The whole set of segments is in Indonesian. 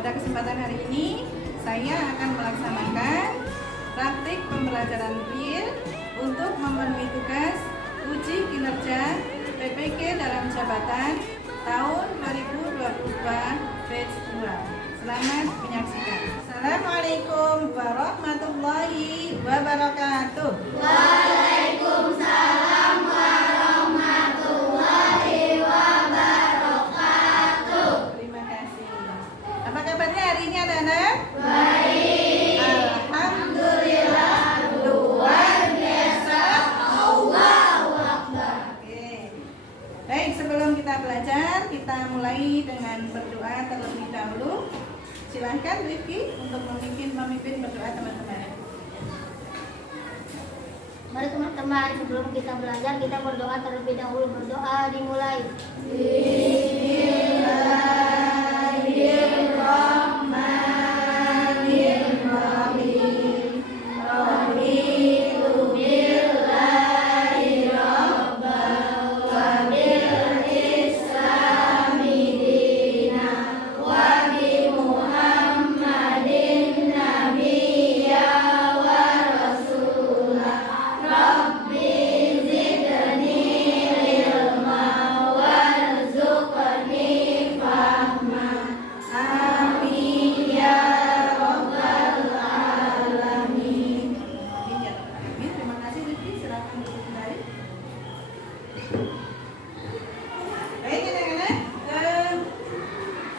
Pada kesempatan hari ini, saya akan melaksanakan praktik pembelajaran real untuk memenuhi tugas uji kinerja PPG dalam jabatan tahun 2022 batch 2. Selamat menyaksikan. Assalamualaikum warahmatullahi wabarakatuh. Waalaikumsalam warahmatullahi wabarakatuh. Terima kasih. Apa kabarnya hari ini anak-anak? Baik. Alhamdulillah, luar biasa. Allahu Akbar. Oke. Baik, sebelum kita belajar, kita mulai dengan berdoa terlebih dahulu. Silahkan Rifki untuk memimpin berdoa teman-teman. Mari teman-teman, sebelum kita belajar, kita berdoa terlebih dahulu. Berdoa dimulai. Bismillahirrahmanirrahim. Raditu billahi rabban wa bil islami dinan wa bi Muhammadin nabiyya wa rasulah. Rabbi zidni ilma warzuqni fahma. Amin ya rabbal alamin. Terima kasih Rifki, silakan duduk kembali. Baik anak-anak,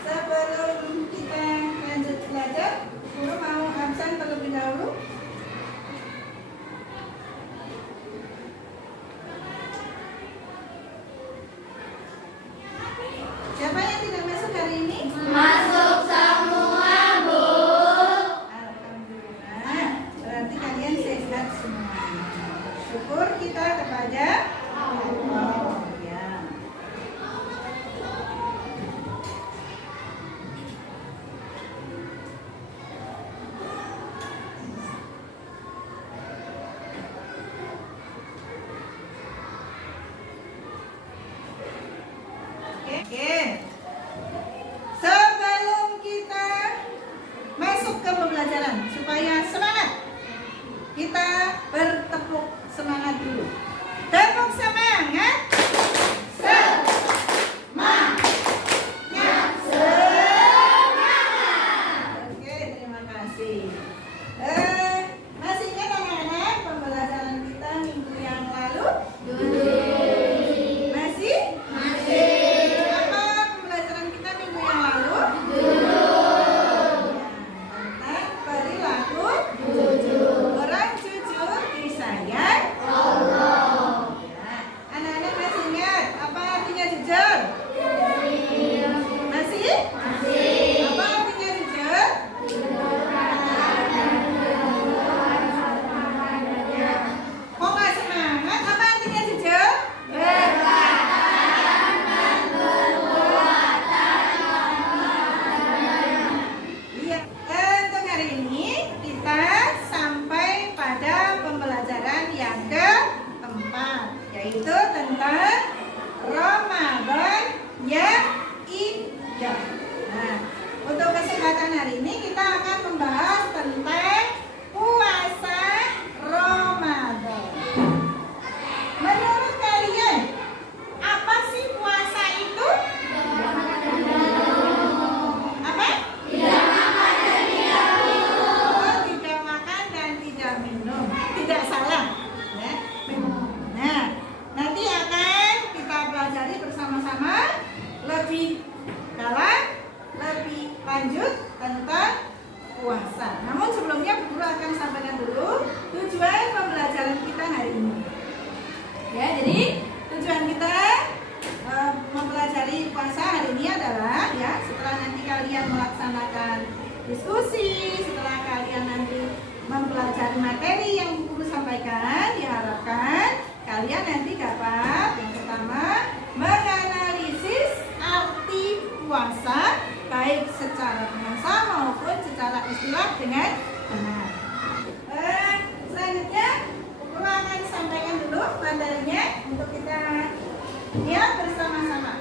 sebelum kita lanjut belajar, guru mau absen terlebih dahulu. Siapa yang tidak masuk hari ini? Masuk semua, Bu. Alhamdulillah, berarti kalian sehat semua. Syukur kita kepada Allah. Ya. Oke. Sebelum kita masuk ke pembelajaran, supaya semangat, kita bertepuk semangat dulu. Tepuk semangat. Oke, terima kasih. Masih ingat anak-anak pembelajaran kita minggu yang lalu? Masih? Apa pembelajaran kita minggu yang lalu? Tentang perilaku orang jujur disayang Allah. Ya. Anak-anak masih ingat apa artinya jujur? Masih? Apa artinya jujur? Kok nggak semangat? Apa artinya jujur? Iya, untuk hari ini kita sampai pada pembelajaran yang keempat, yaitu tentang Ramadan yang indah. Nah, untuk kesempatan hari ini kita akan membahas tentang puasa Ramadan. Menurut kalian, apa sih puasa itu? Apa? Oh, tidak makan dan tidak minum. Tidak salah. Ya. Nah, nanti akan kita pelajari bersama-sama lebih dalam, lebih lanjut tentang puasa. Namun sebelumnya guru akan sampaikan dulu tujuan pembelajaran kita hari ini. Ya, jadi tujuan kita mempelajari puasa hari ini adalah ya setelah nanti kalian melaksanakan diskusi, setelah kalian nanti mempelajari materi yang guru sampaikan, diharapkan kalian nanti dapat yang pertama menganalisis arti puasa baik secara bahasa maupun secara istilah dengan benar. Selanjutnya guru akan sampaikan dulu materinya untuk kita lihat bersama-sama.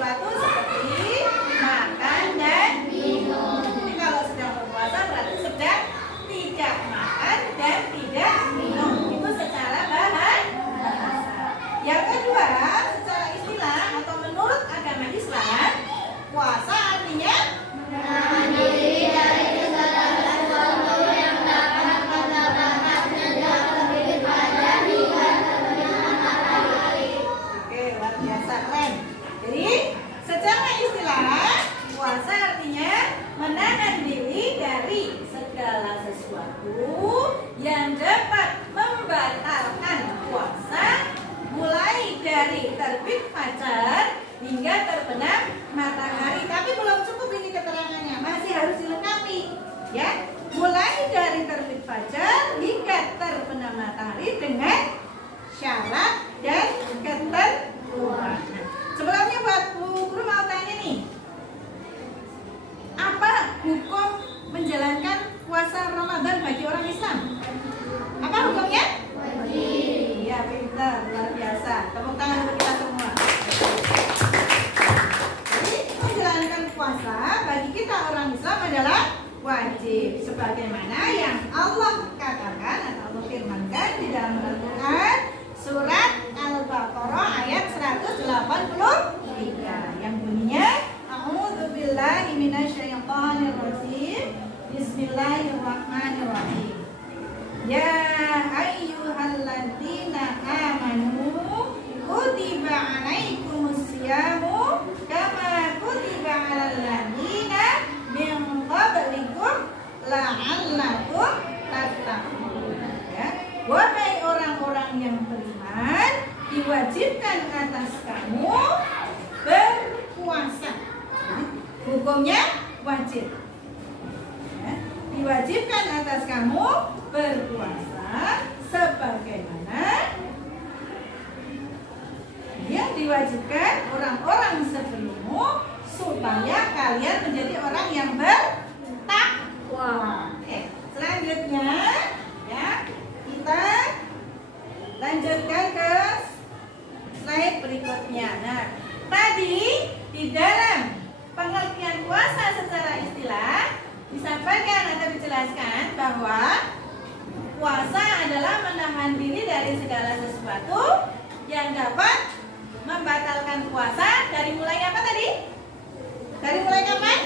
sesuatu seperti makan dan minum. Jadi kalau sedang berpuasa berarti sedang tidak makan dan tidak minum. Itu secara bahasa. Yang kedua, secara istilah atau menurut agama Islam, puasa artinya menahan diri dari segala sesuatu yang dapat menyebabkan sejak terbit fajar hingga terbenam matahari. Oke, luar biasa, keren. Jadi, secara istilah, puasa artinya menahan diri dari segala sesuatu yang dapat membatalkan puasa, mulai dari terbit fajar hingga terbenam matahari. Tapi belum cukup ini keterangannya, masih harus dilengkapi, ya. Mulai dari terbit fajar hingga terbenam matahari dengan syarat dan ketentuan. Nah, sebelumnya buat Bu Guru mau tanya nih, apa hukum menjalankan puasa Ramadan bagi orang Islam? Apa hukumnya? Wajib. Iya, pintar, luar biasa. Tepuk tangan untuk kita semua. Jadi, menjalankan puasa bagi kita orang Islam adalah wajib, sebagaimana yang Allah katakan atau Allah firmankan di dalam Al-Quran surat Al-Baqarah ayat 183 yang bunyinya A'udzubillahi minasyaitonirrajim. Bismillahirrahmanirrahim. Ya ayyuhalladzina amanu kutiba alaikumusyamu kama kutiba alal ladzina min qablikum la'allakum tattaqun. Ya, wahai orang-orang yang beriman, diwajibkan atas kamu berpuasa. Hukumnya wajib. Ya, diwajibkan atas kamu berpuasa sebagaimana yang diwajibkan orang-orang sebelummu, supaya kalian menjadi orang yang bertakwa. Oke, selanjutnya ya, kita lanjutkan ke slide berikutnya. Nah, tadi di dalam pengertian puasa secara istilah disampaikan atau dijelaskan bahwa puasa adalah menahan diri dari segala sesuatu yang dapat membatalkan puasa dari mulai apa tadi? Dari mulai kapan?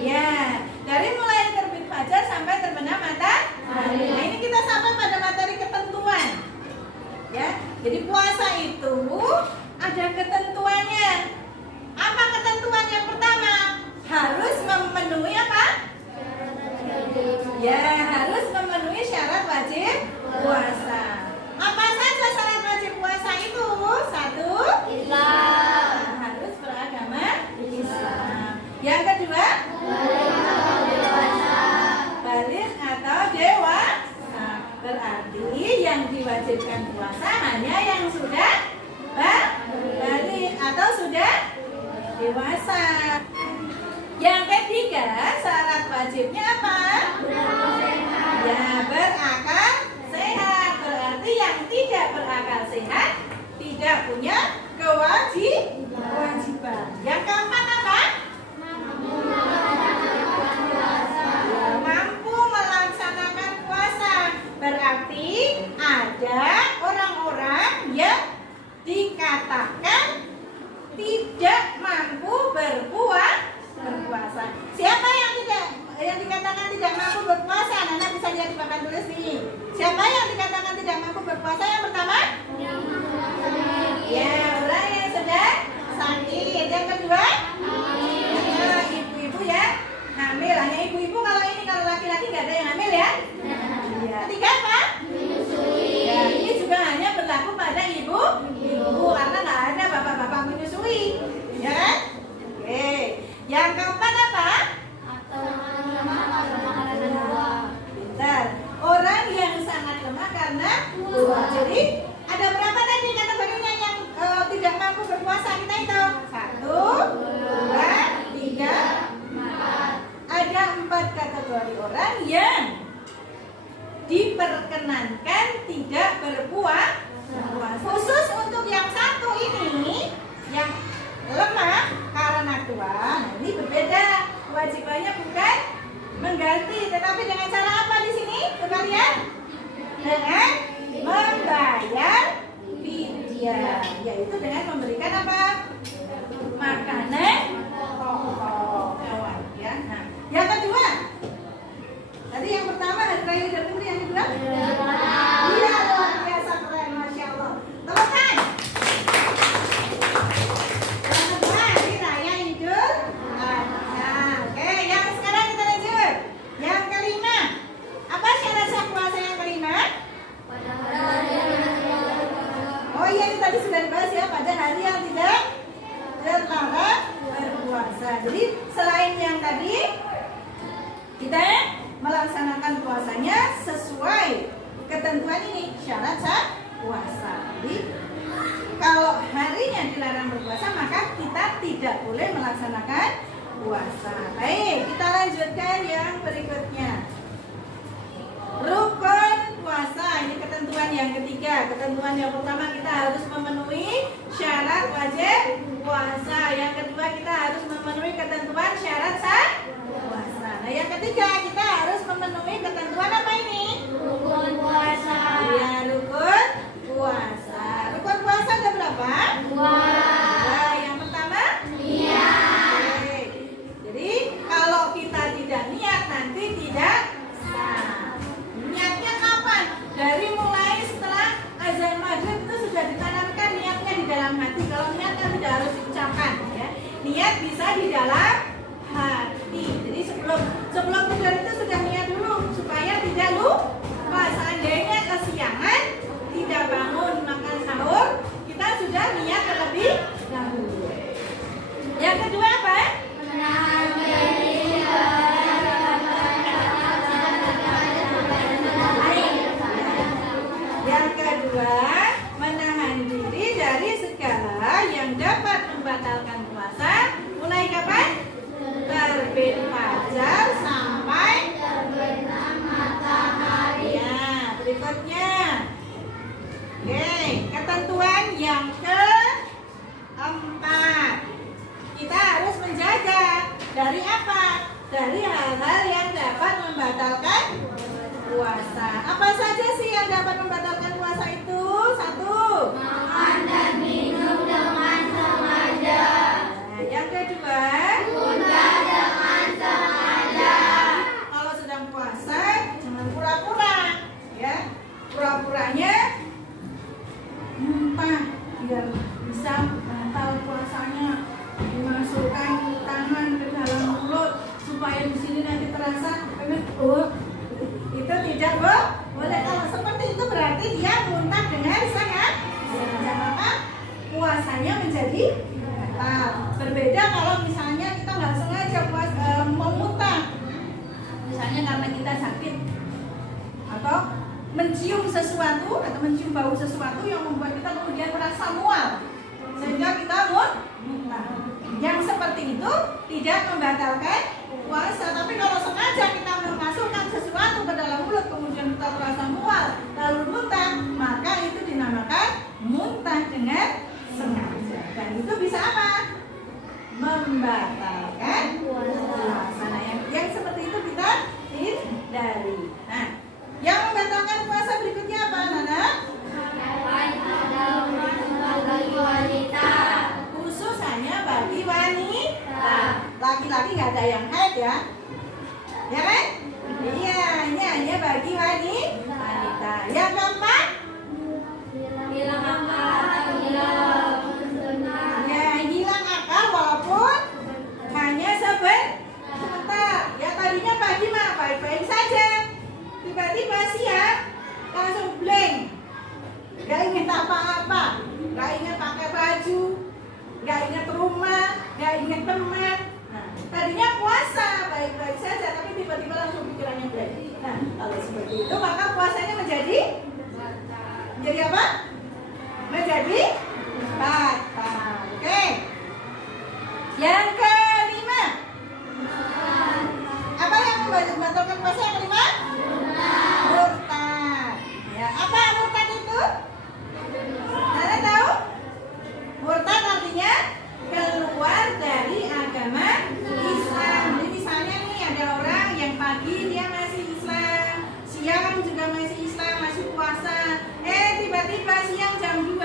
Ya, dari mulai terbit fajar sampai terbenam matahari. Nah, ini kita sampai pada materi ketentuan. Ya, jadi puasa itu ada ketentuannya. Apa ketentuan yang pertama? Harus memenuhi apa? Ya, harus memenuhi syarat wajib puasa. Apa saja syarat wajib puasa itu? Satu, Islam. harus beragama Islam. Yang kedua, balik atau dewasa. Berarti yang diwajibkan puasa hanya yang sudah balik atau sudah dewasa. Yang ketiga, syarat wajibnya apa? Ya, berakal sehat. Berarti yang tidak berakal sehat tidak punya kewajiban. Yang keempat apa? Ya, mampu melaksanakan puasa. Berarti ada orang-orang yang dikatakan tidak mampu berpuasa. Siapa yang dikatakan tidak mampu berpuasa? Nana bisa lihat di papan tulis nih. Siapa yang dikatakan tidak mampu berpuasa? Yang pertama? Ya, orang yang sedang sakit. Yang kedua? Ya, ibu-ibu ya hamil. Hanya ibu-ibu kalau ini, kalau laki-laki nggak ada yang hamil ya. Ya. Ketiga apa? Ya, ini juga hanya berlaku pada ibu karena nggak ada bapak-bapak menyusui, ya kan? Oke. Yang keempat apa? Pintar. Orang yang sangat lemah karena buah. Jadi ada berapa tadi kategorinya yang tidak mampu berpuasa? Kita hitung. 1, 2, 3, 4. Ada 4 kategori orang yang diperkenankan tidak berpuasa. Khusus untuk yang satu yaitu dengan memberikan apa? Makanan pokok hewan ya. Nah, yang kedua. Tadi yang pertama hari raya Idul Fitri, yang kedua? Iya, luar biasa keren, masya Allah. Temukan. Yang kedua hari raya Idul Adha. Oke, yang sekarang kita lanjut. Yang kelima. Apa syarat sah puasa yang kelima? Oh iya, ini tadi sudah dibahas ya, pada hari yang tidak terlarang berpuasa. Jadi selain yang tadi, kita melaksanakan puasanya sesuai ketentuan ini, syarat sah puasa. Jadi kalau harinya dilarang berpuasa, maka kita tidak boleh melaksanakan puasa. Baik, kita lanjutkan yang berikutnya. Rukun puasa, ini ketentuan yang ketiga. Ketentuan yang pertama, kita harus memenuhi syarat wajib puasa. Yang kedua, kita harus memenuhi ketentuan syarat sah puasa. Nah, yang ketiga, kita harus memenuhi ketentuan apa ini? Rukun puasa. Iya, rukun puasa. Rukun puasa ada berapa? Dua. Nah, yang pertama? Niat. Oke. Jadi, kalau kita tidak niat, nanti tidak sah. Niatnya kapan? Dari mulai setelah azan maghrib itu sudah ditanamkan niatnya di dalam hati. Kalau niat kan tidak harus diucapkan ya. Niat bisa di dalam hati. Jadi sebelum tidur itu sudah niat dulu supaya tidak lupa. Seandainya kesiangan tidak bangun makan sahur, kita sudah niat terlebih dahulu. Yang kedua apa? Menahan diri. Yang kedua, menahan diri dari segala yang dapat membatalkan puasa. Mulai kapan? Terbit fajar sampai Terbenam matahari. ya, berikutnya. Oke, ketentuan yang keempat. Kita harus menjaga dari apa? Dari hal-hal yang dapat membatalkan puasa. Apa saja sih yang dapat membatalkan puasa itu? Satu. Makan dan minum dengan sengaja. Nah, yang kedua. Tunda dengan sengaja. Kalau sedang puasa, jangan pura-pura, ya. Pura-puranya muntah biar bisa batal puasanya. Dimasukkan tangan ke dalam mulut supaya di sini nanti terasa itu tidak boleh. Kalau seperti itu berarti dia muntah dengan sangat sengaja, maka puasanya menjadi batal. Berbeda kalau misalnya kita nggak sengaja memuntah, misalnya karena kita sakit atau mencium sesuatu atau mencium bau sesuatu yang membuat kita kemudian merasa mual sehingga kita muntah. Yang seperti itu tidak membatalkan puasa. Tapi kalau sengaja kita memasukkan sesuatu ke dalam mulut kemudian kita terasa mual lalu muntah, maka itu dinamakan muntah dengan sengaja. Dan itu bisa apa? Membatalkan puasa. Nah, yang seperti itu kita hindari. Nah, yang membatalkan puasa berikutnya apa, Nana? Bagi wanita. Khusus hanya bagi wanita. Laki-laki nggak ada yang haid ya, ya kan? Iya, ini hanya bagi wanita. Yang keempat, Hilang akal atau hilang sunat. ya hilang akal walaupun hanya sebentar. Ya tadinya pagi mah baik-baik saja, tiba-tiba siang langsung blank, nggak ingat apa-apa, nggak ingat pakai baju, nggak ingat rumah, nggak ingat teman. Nah, tadinya puasa baik-baik saja, tapi tiba-tiba langsung pikirannya blank. Nah, kalau seperti itu maka puasanya menjadi apa? Menjadi batal. Oke. Yang kelima. Apa yang membatalkan puasa yang kelima? Murtad. Ya, apa murtad itu? Anda tahu? Murtad artinya keluar dari agama Islam. Jadi misalnya nih ada orang yang pagi dia masih Islam, siang juga masih Islam, masih puasa. Tiba-tiba siang jam 2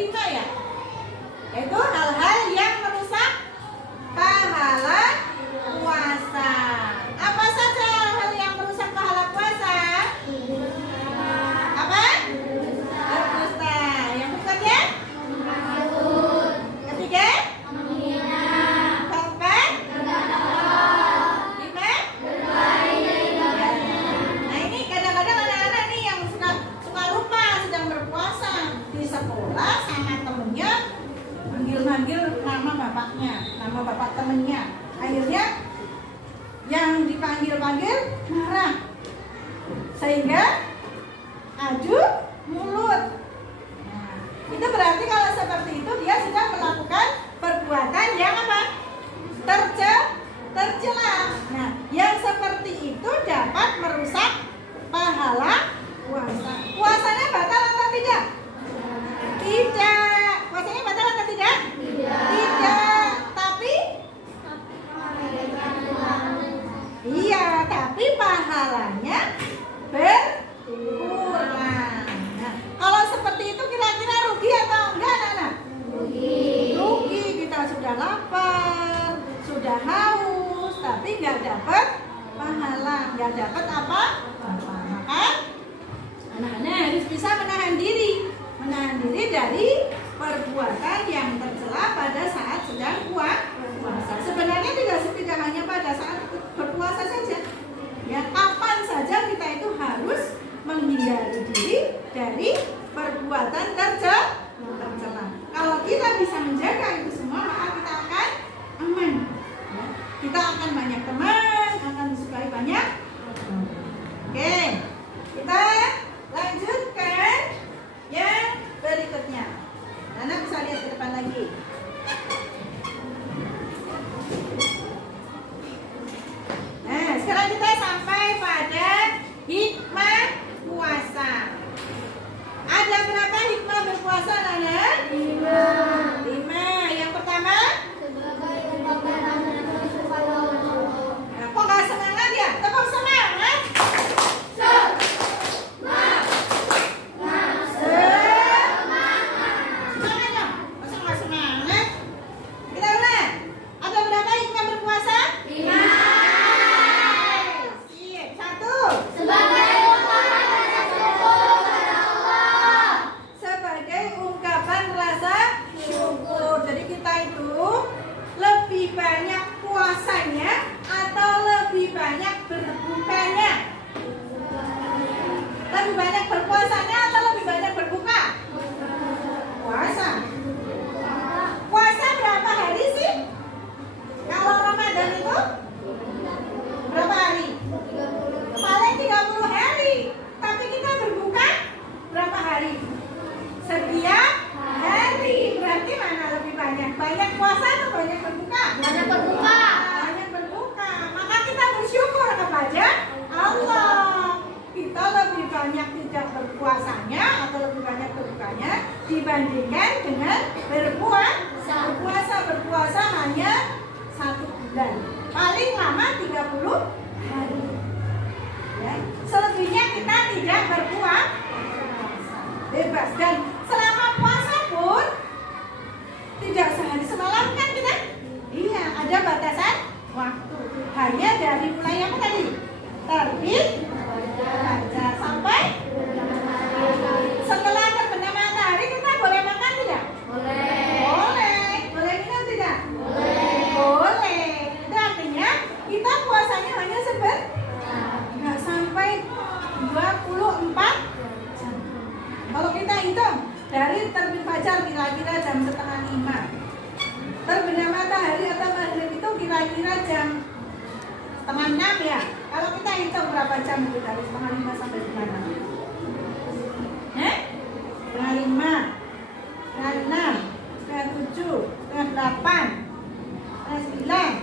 5 ya, yaitu hal-hal yang merusak pahala puasa. Apa saja hal yang merusak pahala puasa? Apa? Berdusta. Yang berikutnya? Ketiga? Keempat? 5? Nah ini kadang-kadang anak-anak nih yang suka lupa sedang berpuasa di sekolah sama temennya manggil nama bapaknya, nama bapak temennya. Akhirnya yang dipanggil-panggil marah, sehingga adu mulut. Nah, itu berarti kalau seperti itu dia sudah melakukan perbuatan yang apa? Tercela. Nah, yang seperti itu dapat merusak pahala puasa. Puasanya batal atau tidak? Tidak. Puasanya batal atau tidak? Tidak. Tapi iya, tapi pahalanya berkurang. Nah, kalau seperti itu kira-kira rugi atau enggak, anak-anak? Rugi. Kita sudah lapar, sudah haus, tapi nggak dapat pahala, nggak dapat apa? Maka anak-anak harus bisa menahan diri dari perbuatan yang tercela pada saat sedang puasa. Sebenarnya tidak hanya pada saat berpuasa saja. Ya, kapan saja kita itu harus menghindari diri dari perbuatan tercela. Kalau kita bisa menjaga itu semua, maka kita akan aman. Ya, kita akan banyak teman, akan disukai banyak. Oke, kita lanjutkan yang berikutnya. Anak bisa lihat ke depan lagi. Nah, sekarang kita sampai pada hikmah puasa. Ada berapa hikmah berpuasa, anak? 5. Yang pertama? Nah, kok nggak semangat ya? Tepuk semangat. Lebih banyak berpuasanya atau lebih banyak berbuka? Puasa. Puasa berapa hari sih? Kalau Ramadan itu berapa hari? Paling 30 hari. Tapi kita berbuka berapa hari? Setiap hari. Berarti mana lebih banyak? Banyak puasa atau banyak berbuka? Banyak berbuka. Banyak berbuka. Maka kita bersyukur kepada Allah. Kita lebih banyak tidak berpuasanya atau lebih banyak berbukanya dibandingkan dengan berpuasa hanya 1 bulan, paling lama 30 hari ya. Selebihnya kita tidak berpuasa, bebas. Dan selama puasa pun tidak sehari semalam kan kita? Iya, ada batasan waktu. Hanya dari mulai apa tadi? Terbit fajar sampai setelah terbenam matahari kita boleh makan tidak? Boleh minum tidak? Boleh. Itu artinya kita puasanya hanya nggak sampai 24 jam. Kalau kita hitung dari terbit fajar kira-kira jam 4:30, terbenam matahari atau maghrib itu kira-kira jam 5:30 ya. Kalau kita hitung berapa jam itu dari 4:30 sampai 5:30? 5:30, 5:30, 6:30, 7:30, 8:30, 9:30, 10:30,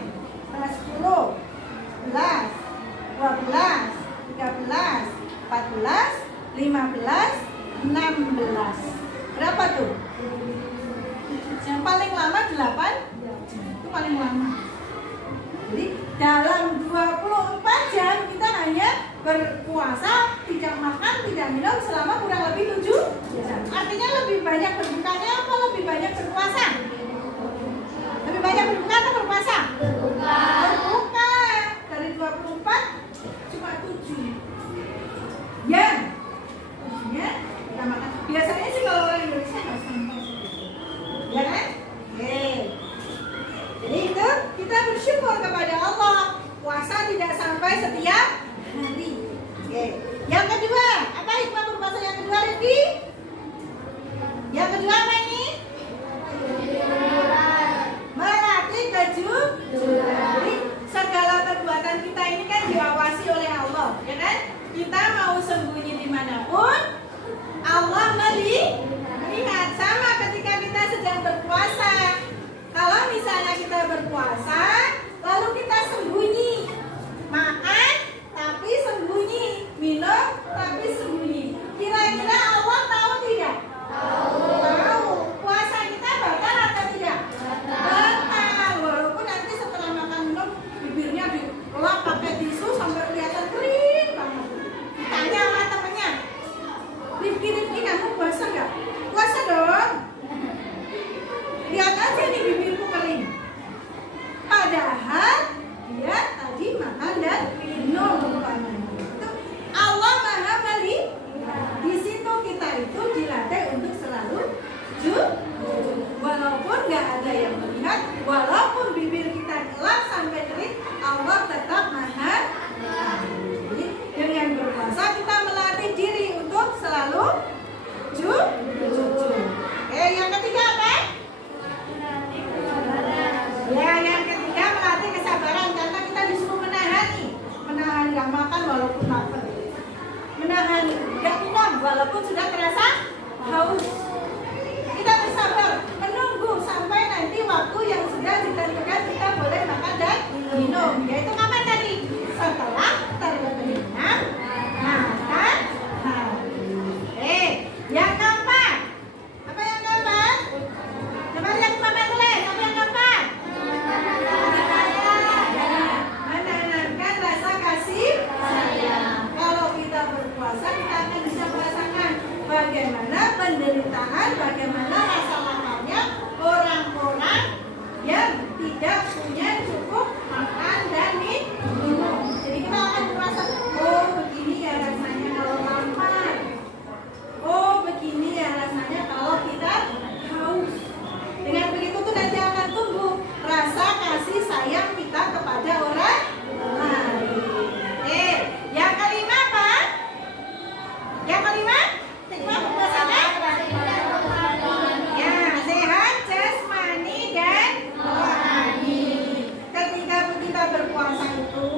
11:00, 12:00, 13:00, 14:00, 15:00, 16:00. Berapa tuh? Yang paling lama 8 itu paling lama. Jadi dalam 24 jam kita hanya berpuasa, tidak makan, tidak minum selama kurang lebih 7 jam. Artinya lebih banyak berbukanya apa Biasanya sih kalau orang Indonesia nggak sampai segitu. Ya kan? Oke. Jadi itu kita bersyukur kepada Allah. Puasa tidak sampai setiap hari. Oke. Yang kedua, apa hikmah berpuasa yang kedua, Rifki? Yang kedua apa ini? Melatih kejujuran. Segala perbuatan kita ini kan diawasi oleh Allah, ya kan? Kita mau sembunyi dimanapun, Allah melihat. Sama ketika kita sedang berpuasa. Kalau misalnya kita berpuasa, lalu kita sembunyi, makan tapi sembunyi, minum tapi sembunyi. Kira-kira Allah tahu tidak? Tahu. Puasa kita batal atau tidak? Batal. Walaupun nanti setelah makan minum bibirnya dilap pakai tisu sampai kelihatan kering banget. Tanya sama temennya, Rifki kamu puasa nggak? Puasa dong. Lihat aja nih bibirku kering. Padahal dia tadi makan dan minum umpamanya. Itu Allah Maha melihat. Di situ kita itu dilatih untuk selalu jujur. Walaupun nggak ada yang melihat, walaupun bibir kita gelap sampai kering, Allah tetap Maha. Jadi dengan berpuasa kita melatih diri untuk selalu jujur. Yang ketiga apa? Ya, yang ketiga melatih kesabaran karena kita disuruh menahan nggak makan walaupun lapar, menahan nggak minum walaupun sudah terasa haus. Kita bersabar menunggu sampai nanti waktu yang sudah ditentukan kita boleh makan dan minum. Yaitu kapan tadi? Setelah terbenam matahari. Yang keempat. Apa yang keempat? Coba lihat Mama tulis. Apa yang keempat? Menanamkan rasa kasih sayang. Kalau kita berpuasa, kita akan bisa merasakan bagaimana penderitaan, bagaimana rasa laparnya orang-orang yang tidak punya cukup makan dan minum. Jadi kita akan merasa, oh begini ya rasanya kalau lapar. Oh begini ya rasanya kalau kita haus. Dengan begitu tuh nanti akan tumbuh rasa kasih sayang kita kepada orang lain. Yang kelima apa? Yang kelima? Hikmah berpuasanya? Ya, sehat jasmani dan rohani. Ketika kita berpuasa itu,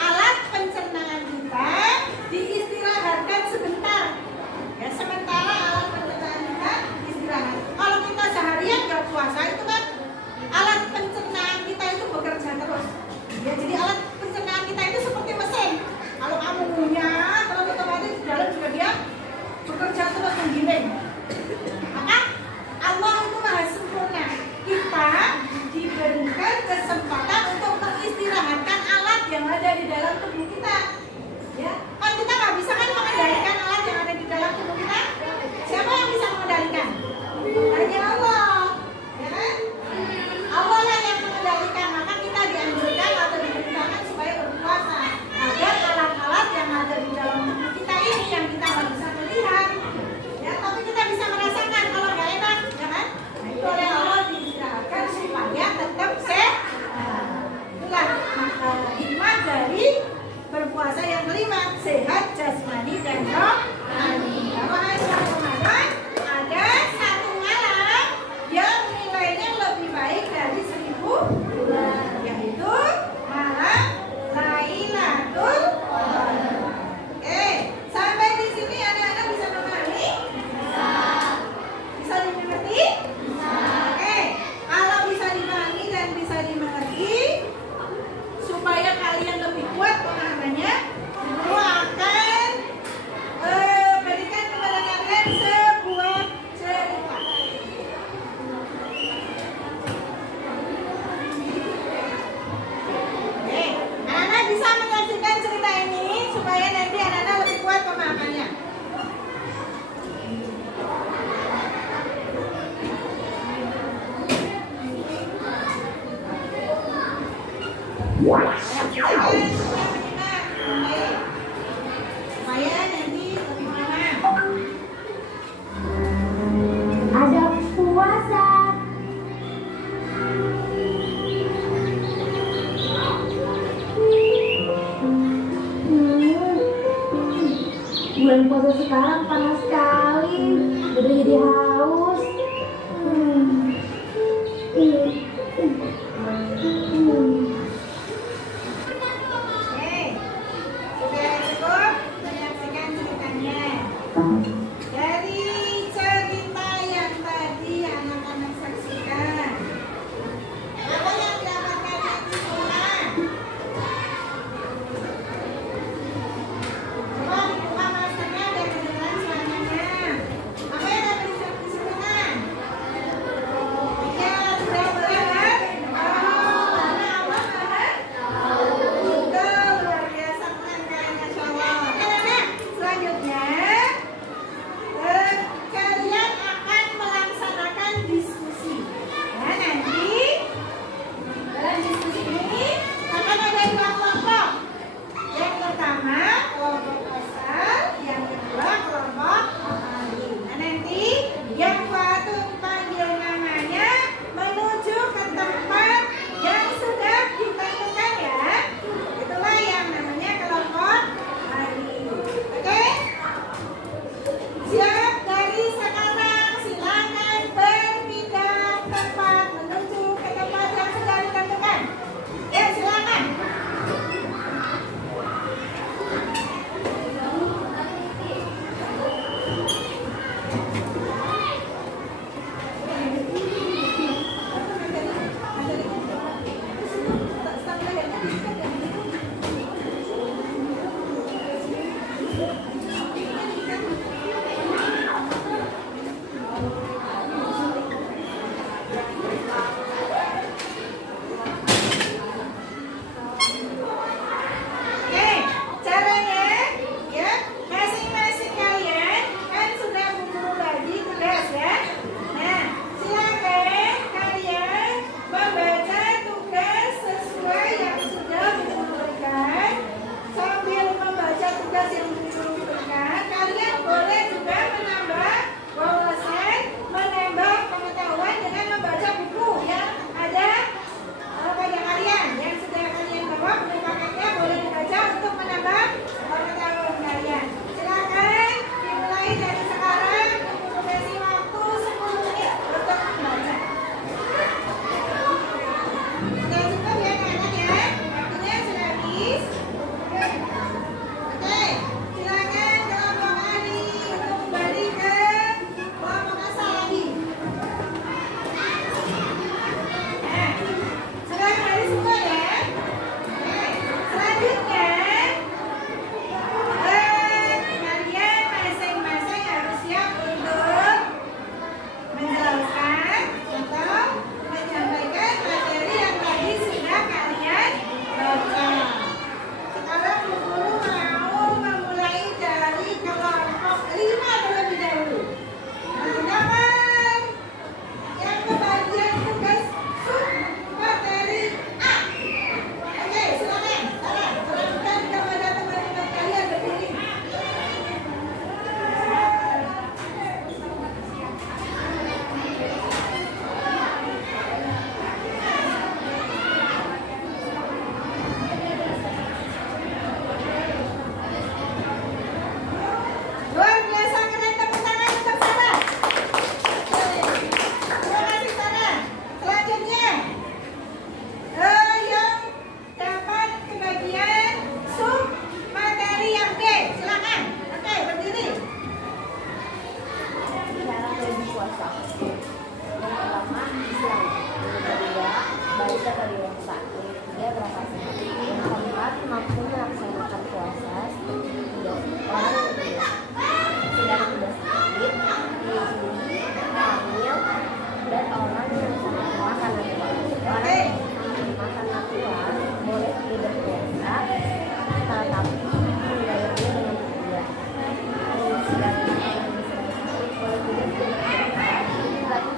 alat pencernaan kita diistirahatkan sebentar. Ya, sementara alat pencernaan kita istirahat. Kalau kita seharian nggak puasa itu kan alat pencernaan kita itu bekerja terus. Ya, jadi alat pencernaan kita itu seperti mesin. Kalau kamu punya, terus otomatis di dalam juga dia bekerja terus menggiling. Maka Allah itu maha sempurna. Kita diberikan kesempatan untuk mengistirahatkan alat yang ada di dalam tubuh kita. Ya, kan kita nggak bisa kan mengendalikan alat yang ada di dalam tubuh kita. Siapa yang bisa mengendalikan? Hanya Allah. Ya kan? Allah lah yang mengendalikan. Maka kita dianjurkan atau diperintahkan supaya berpuasa agar alat-alat yang ada di dalam tubuh kita ini yang kita nggak bisa melihat, ya, tapi kita bisa merasakan kalau nggak enak, ya kan? Nah, itu oleh Allah diistirahatkan supaya tetap sehat. Itulah hikmah dari berpuasa yang kelima, sehat jasmani dan rohani. Kalau Ramadan ada satu malam yang nilainya lebih baik dari 1000 bulan, yaitu malam Lailatul Qadar. Sampai di sini anak-anak bisa memahami? Bisa dimengerti? Kalau bisa dipahami dan bisa dimengerti, supaya kalian lebih kuat pemahamannya, guru akan berikan kepada kalian sebuah cerita. Anak-anak bisa menyaksikan cerita ini supaya nanti anak-anak lebih kuat pemahamannya. Supaya nanti lebih paham. puasa sekarang panas sekali, udah jadi haus. Oke, sudah cukup menyaksikan ceritanya. Dari cerita yang tadi anak-anak saksikan, apa yang dapat kalian simpulkan? Coba dibuka maskernya dan kedengaran suaranya. Apa yang dapat disimpulkan? Ya, sudah belajar. Karena Allah Maha Betul, luar biasa penanggalan, Masya Allah. Oke, anak, selanjutnya kalian akan melaksanakan diskusi. Ya, nanti dalam diskusi ini akan ada dua kelompok. Yang pertama kelompok asal, yang kedua kelompok ahli. Nah, nanti yang waktu panggil namanya menuju ke tempat yang sudah ditentukan ya. Itulah yang namanya kelompok ahli. Oke? Siap, dari sekarang silakan berpindah tempat menuju ke tempat yang sudah ditentukan. Ya, silakan. Oke, caranya ya, masing-masing kalian kan sudah berbagi tugas ya. Nah, silakan kalian membaca tugas sesuai yang sudah diberikan. Sambil membaca tugas yang diberikan, kalian boleh juga menambah wawasan, menambah pengetahuan dengan membaca buku yang ada pada kalian. Yang sudah kalian bawa buku paketnya boleh dibaca untuk menambah pengetahuan kalian. Silakan dimulai dari sekarang. Kasih waktu 10 menit untuk membaca. Sudah cukup ya anak-anak ya? Waktunya sudah habis. Oke, silakan kelompok ahli untuk kembali ke kelompok asal lagi. Nah, sudah kembali semua ya? Oke, selanjutnya kalian masing-masing harus siap untuk menjelaskan atau menyampaikan materi yang tadi sudah kalian baca. Sekarang Bu Guru mau memulai dari kelompok 5 terlebih dahulu. Teman-teman yang kebagian tugas sub materi A. Oke, silakan. Terangkan kepada teman-teman kalian berdiri. Luar biasa, keren, tepuk tangan untuk Sarah. Terima kasih Sarah. Selanjutnya yang dapat kebagian sub materi yang B, silakan. Oke, berdiri. Cara berpuasa. Yang pertama Islam, yang kedua baca dari website, yang ketiga berpuasa, yang keempat mampu melaksanakan puasa, yang orang yang sedang tidak sakit, menyusui, hamil, dan orang yang sangat tua karena tua. Orang yang karena tua boleh tidak berpuasa, tetapi menggayanya dengan tidak. Sedangkan orang yang sedang sakit boleh tidak berpuasa, tetapi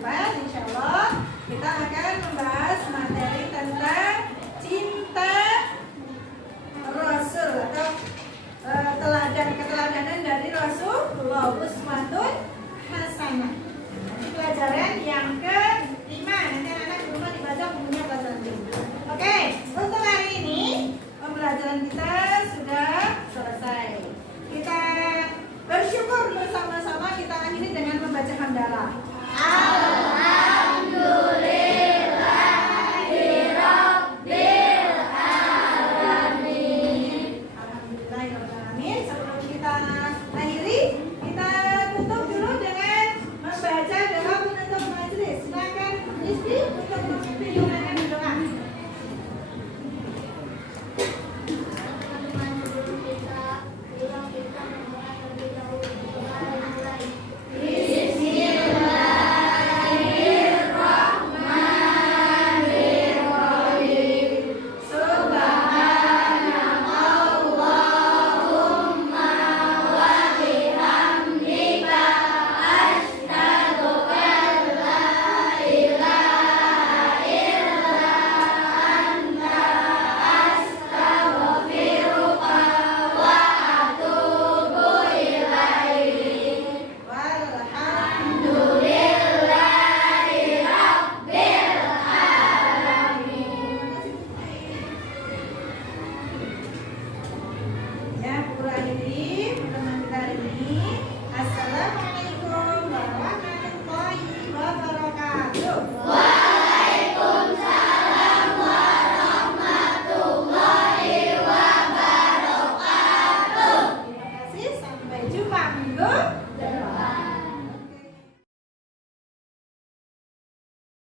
depan insya Allah kita akan membahas materi tentang cinta Rasul atau keteladanan dari Rasulullah, uswatun hasanah. Pelajaran yang